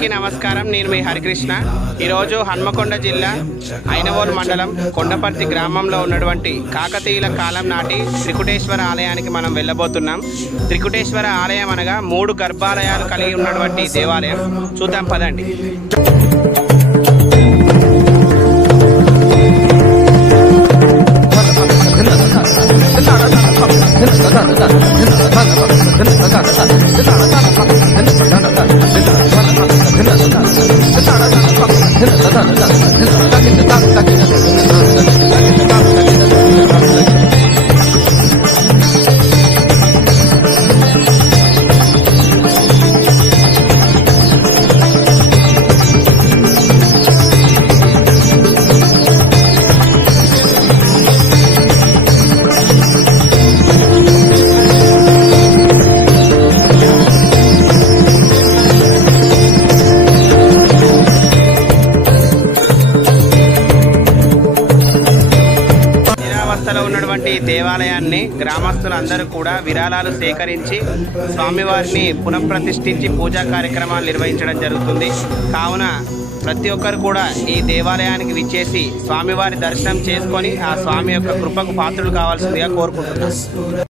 అందరికీ నమస్కారం. నేను మీ హరికృష్ణ. ఈరోజు హన్మకొండ జిల్లా ఐనవోలు మండలం కొండపర్తి గ్రామంలో ఉన్నటువంటి కాకతీయుల కాలం నాటి త్రికుటేశ్వర ఆలయానికి మనం వెళ్ళబోతున్నాం. త్రికుటేశ్వర ఆలయం అనగా 3 గర్భాలయాలు కలిగి ఉన్నటువంటి దేవాలయం. చూద్దాం పదండి. ఉన్నటువంటి దేవాలయాన్ని గ్రామస్తులందరూ కూడా విరాళాలు సేకరించి స్వామివారిని పునఃప్రతిష్ఠించి పూజా కార్యక్రమాలు నిర్వహించడం జరుగుతుంది. కావున ప్రతి ఒక్కరు కూడా ఈ దేవాలయానికి విచ్చేసి స్వామివారి దర్శనం చేసుకొని ఆ స్వామి యొక్క కృపకు పాత్రులు కావాల్సిందిగా కోరుకుంటున్నాను.